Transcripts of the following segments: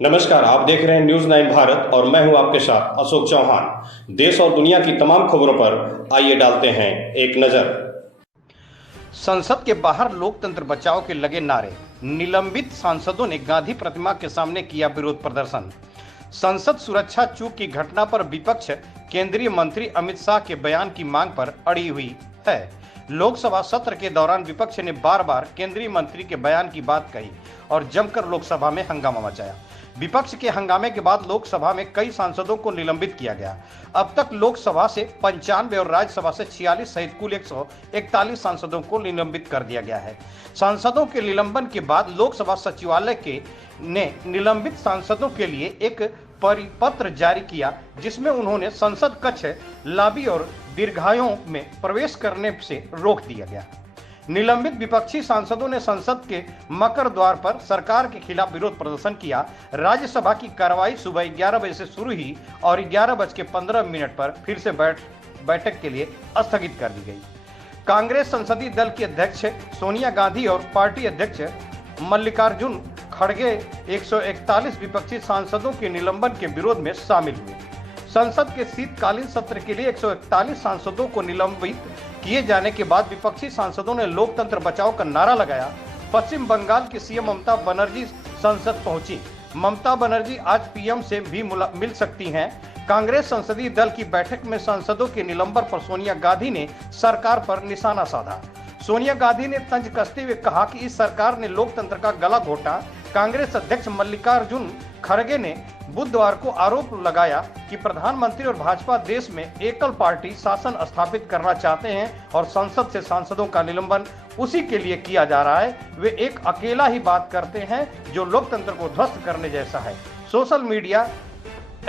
नमस्कार, आप देख रहे हैं न्यूज 9 भारत और मैं हूं आपके साथ अशोक चौहान। देश और दुनिया की तमाम खबरों पर आइए डालते हैं एक नजर। संसद के बाहर लोकतंत्र बचाओ के लगे नारे, निलंबित सांसदों ने गांधी प्रतिमा के सामने किया विरोध प्रदर्शन। संसद सुरक्षा चूक की घटना पर विपक्ष केंद्रीय मंत्री अमित शाह के बयान की मांग पर अड़ी हुई है। लोकसभा सत्र के दौरान विपक्ष ने बार बार केंद्रीय मंत्री के बयान की बात कही और जमकर लोकसभा में हंगामा मचाया। विपक्ष के हंगामे के बाद लोकसभा में कई सांसदों को निलंबित किया गया। अब तक लोकसभा से 95 और राज्यसभा से 46 सहित कुल 141 सांसदों को निलंबित कर दिया गया है। सांसदों के निलंबन के बाद लोकसभा सचिवालय ने निलंबित सांसदों के लिए एक परिपत्र जारी किया, जिसमें उन्होंने संसद कक्ष, लॉबी और दीर्घाओं में प्रवेश करने से रोक दिया गया। निलंबित विपक्षी सांसदों ने संसद के मकर द्वार पर सरकार के खिलाफ विरोध प्रदर्शन किया। राज्यसभा की कार्रवाई सुबह 11 बजे से शुरू हुई और 11:15 पर फिर से बैठक के लिए स्थगित कर दी गई। कांग्रेस संसदीय दल की अध्यक्ष सोनिया गांधी और पार्टी अध्यक्ष मल्लिकार्जुन खड़गे 141 विपक्षी सांसदों के निलंबन के विरोध में शामिल हुए। संसद के शीतकालीन सत्र के लिए 141 सांसदों को निलंबित किए जाने के बाद विपक्षी सांसदों ने लोकतंत्र बचाओ का नारा लगाया। पश्चिम बंगाल की सीएम ममता बनर्जी संसद पहुंची। ममता बनर्जी आज पीएम से भी मिल सकती हैं। कांग्रेस संसदीय दल की बैठक में सांसदों के निलंबन पर सोनिया गांधी ने सरकार पर निशाना साधा। सोनिया गांधी ने तंज कसते हुए कहा कि इस सरकार ने लोकतंत्र का गला घोटा। कांग्रेस अध्यक्ष मल्लिकार्जुन खड़गे ने बुधवार को आरोप लगाया कि प्रधानमंत्री और भाजपा देश में एकल पार्टी शासन स्थापित करना चाहते हैं और संसद से सांसदों का निलंबन उसी के लिए किया जा रहा है। वे एक अकेला ही बात करते हैं जो लोकतंत्र को ध्वस्त करने जैसा है। सोशल मीडिया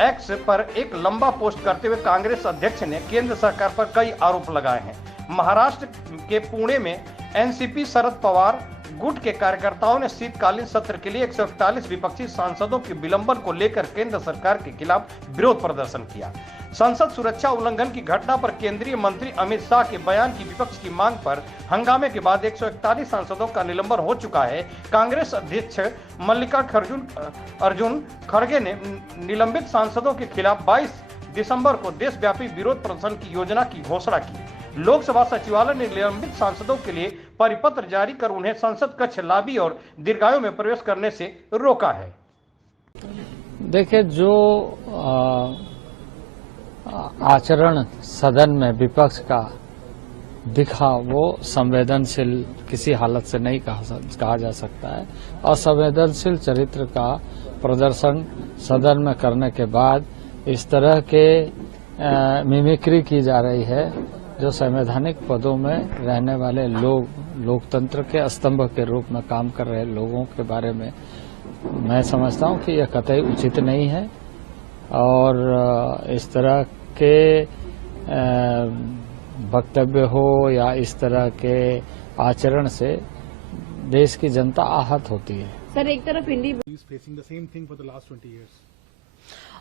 एक्स पर एक लंबा पोस्ट करते हुए कांग्रेस अध्यक्ष ने केंद्र सरकार पर कई आरोप लगाए हैं। महाराष्ट्र के पुणे में एनसीपी शरद पवार गुट के कार्यकर्ताओं ने शीतकालीन सत्र के लिए 141 विपक्षी सांसदों के विलंबन को लेकर केंद्र सरकार के खिलाफ विरोध प्रदर्शन किया। संसद सुरक्षा उल्लंघन की घटना पर केंद्रीय मंत्री अमित शाह के बयान की विपक्ष की मांग पर हंगामे के बाद 141 सांसदों का निलंबन हो चुका है। कांग्रेस अध्यक्ष मल्लिकार्जुन खड़गे ने निलंबित सांसदों के खिलाफ 22 दिसंबर को देशव्यापी विरोध प्रदर्शन की योजना की घोषणा की। लोकसभा सचिवालय ने निलंबित सांसदों के लिए परिपत्र जारी कर उन्हें संसद कक्ष, लॉबी और दीर्घाओं में प्रवेश करने से रोका है। देखिए, जो आचरण सदन में विपक्ष का दिखा वो संवेदनशील किसी हालत से नहीं कहा जा सकता है। असंवेदनशील चरित्र का प्रदर्शन सदन में करने के बाद इस तरह के मिमिक्री की जा रही है, जो संवैधानिक पदों में रहने वाले लोग, लोकतंत्र के स्तंभ के रूप में काम कर रहे लोगों के बारे में मैं समझता हूं कि यह कतई उचित नहीं है और इस तरह के वक्तव्य हो या इस तरह के आचरण से देश की जनता आहत होती है। सर, एक तरफ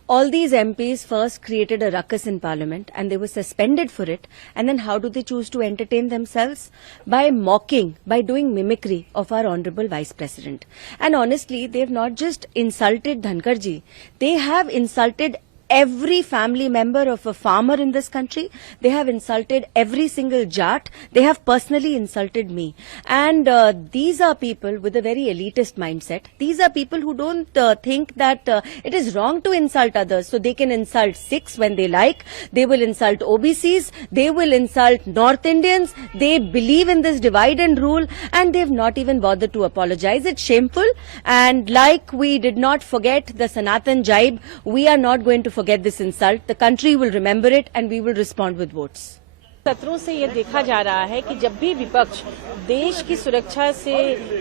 all these MPs first created a ruckus in Parliament and they were suspended for it, and then how do they choose to entertain themselves? By mocking, by doing mimicry of our Honourable Vice President. And honestly, they have not just insulted Dhankar ji, they have insulted every family member of a farmer in this country. They have insulted every single Jat. They have personally insulted me. And these are people with a very elitist mindset. These are people who don't think that it is wrong to insult others. So they can insult Sikhs when they like. They will insult OBCs. They will insult North Indians. They believe in this divide and rule, and they have not even bothered to apologize. It's shameful. And like we did not forget the Sanatan jibe, we are not going to forget this insult. The country will remember it and we will respond with votes. सत्रों से ये देखा जा रहा है कि जब भी विपक्ष देश की सुरक्षा से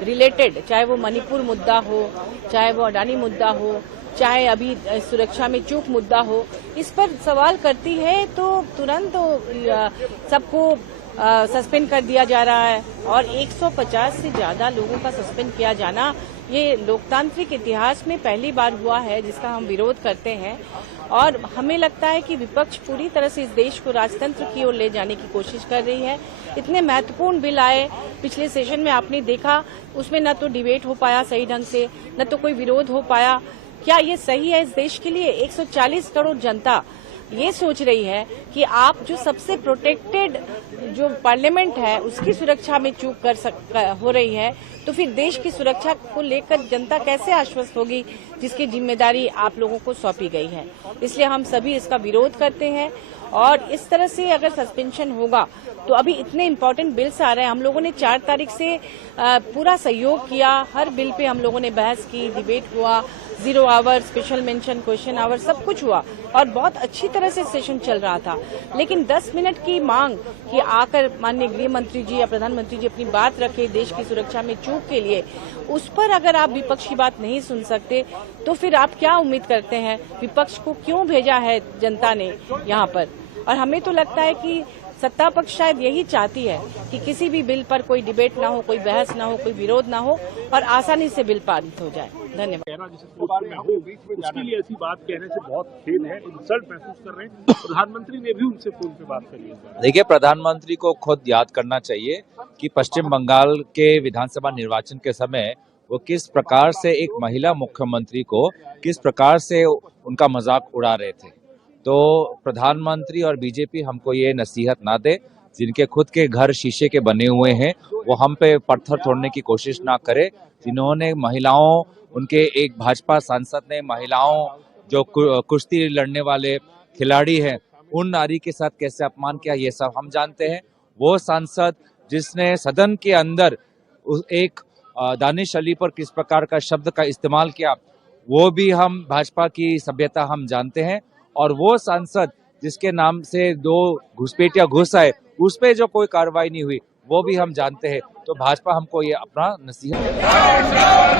रिलेटेड, चाहे वो मणिपुर मुद्दा हो, चाहे वो अडानी मुद्दा हो, चाहे अभी सुरक्षा में चूक मुद्दा हो, इस पर सवाल करती है तो तुरंत सबको सस्पेंड कर दिया जा रहा है और 150 से ज्यादा लोगों का सस्पेंड किया जाना ये लोकतांत्रिक इतिहास में पहली बार हुआ है, जिसका हम विरोध करते हैं। और हमें लगता है कि विपक्ष पूरी तरह से इस देश को राजतंत्र की ओर ले जाने की कोशिश कर रही है। इतने महत्वपूर्ण बिल आए पिछले सेशन में, आपने देखा उसमें न तो डिबेट हो पाया सही ढंग से, न तो कोई विरोध हो पाया। क्या ये सही है इस देश के लिए? 140 करोड़ जनता ये सोच रही है कि आप जो सबसे प्रोटेक्टेड जो पार्लियामेंट है उसकी सुरक्षा में चूक हो रही है, तो फिर देश की सुरक्षा को लेकर जनता कैसे आश्वस्त होगी जिसकी जिम्मेदारी आप लोगों को सौंपी गई है। इसलिए हम सभी इसका विरोध करते हैं और इस तरह से अगर सस्पेंशन होगा तो अभी इतने इम्पोर्टेंट बिल्स आ रहे हैं। हम लोगों ने 4 तारीख से पूरा सहयोग किया, हर बिल पे हम लोगों ने बहस की, डिबेट हुआ, 0 hour, special mention, question hour, सब कुछ हुआ और बहुत अच्छी तरह से सेशन चल रहा था। लेकिन 10 मिनट की मांग कि आकर माननीय गृह मंत्री जी या प्रधानमंत्री जी अपनी बात रखे देश की सुरक्षा में चूक के लिए, उस पर अगर आप विपक्ष की बात नहीं सुन सकते तो फिर आप क्या उम्मीद करते हैं? विपक्ष को क्यों भेजा है जनता ने यहाँ पर? और हमें तो लगता है कि सत्ता पक्ष शायद यही चाहती है कि किसी भी बिल पर कोई डिबेट ना हो, कोई बहस ना हो, कोई विरोध ना हो और आसानी से बिल पारित हो जाए। धन्यवाद। उसके लिए ऐसी बात कहने से बहुत खेद है, इंसल्ट महसूस कर रहे हैं। प्रधानमंत्री ने भी उनसे फोन पे बात करी है। देखिए, प्रधानमंत्री को खुद याद करना चाहिए कि पश्चिम बंगाल के विधानसभा निर्वाचन के समय वो किस प्रकार से एक महिला मुख्यमंत्री को किस प्रकार से उनका मजाक उड़ा रहे थे। तो प्रधानमंत्री और बीजेपी हमको ये नसीहत ना दे, जिनके खुद के घर शीशे के बने हुए हैं वो हम पे पत्थर तोड़ने की कोशिश ना करे। जिन्होंने महिलाओं, उनके एक भाजपा सांसद ने महिलाओं जो कुश्ती लड़ने वाले खिलाड़ी हैं उन नारी के साथ कैसे अपमान किया, ये सब हम जानते हैं। वो सांसद जिसने सदन के अंदर एक दानिश अली पर किस प्रकार का शब्द का इस्तेमाल किया, वो भी हम भाजपा की सभ्यता हम जानते हैं। और वो सांसद जिसके नाम से 2 घुसपैठिया घुस आए, उस पे जो कोई कार्रवाई नहीं हुई, वो भी हम जानते हैं। तो भाजपा हमको ये अपना नसीहत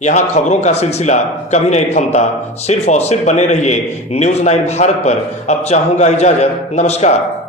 यहाँ खबरों का सिलसिला कभी नहीं थमता। सिर्फ और सिर्फ बने रहिए न्यूज़ 9 भारत पर। अब चाहूंगा इजाजत। नमस्कार।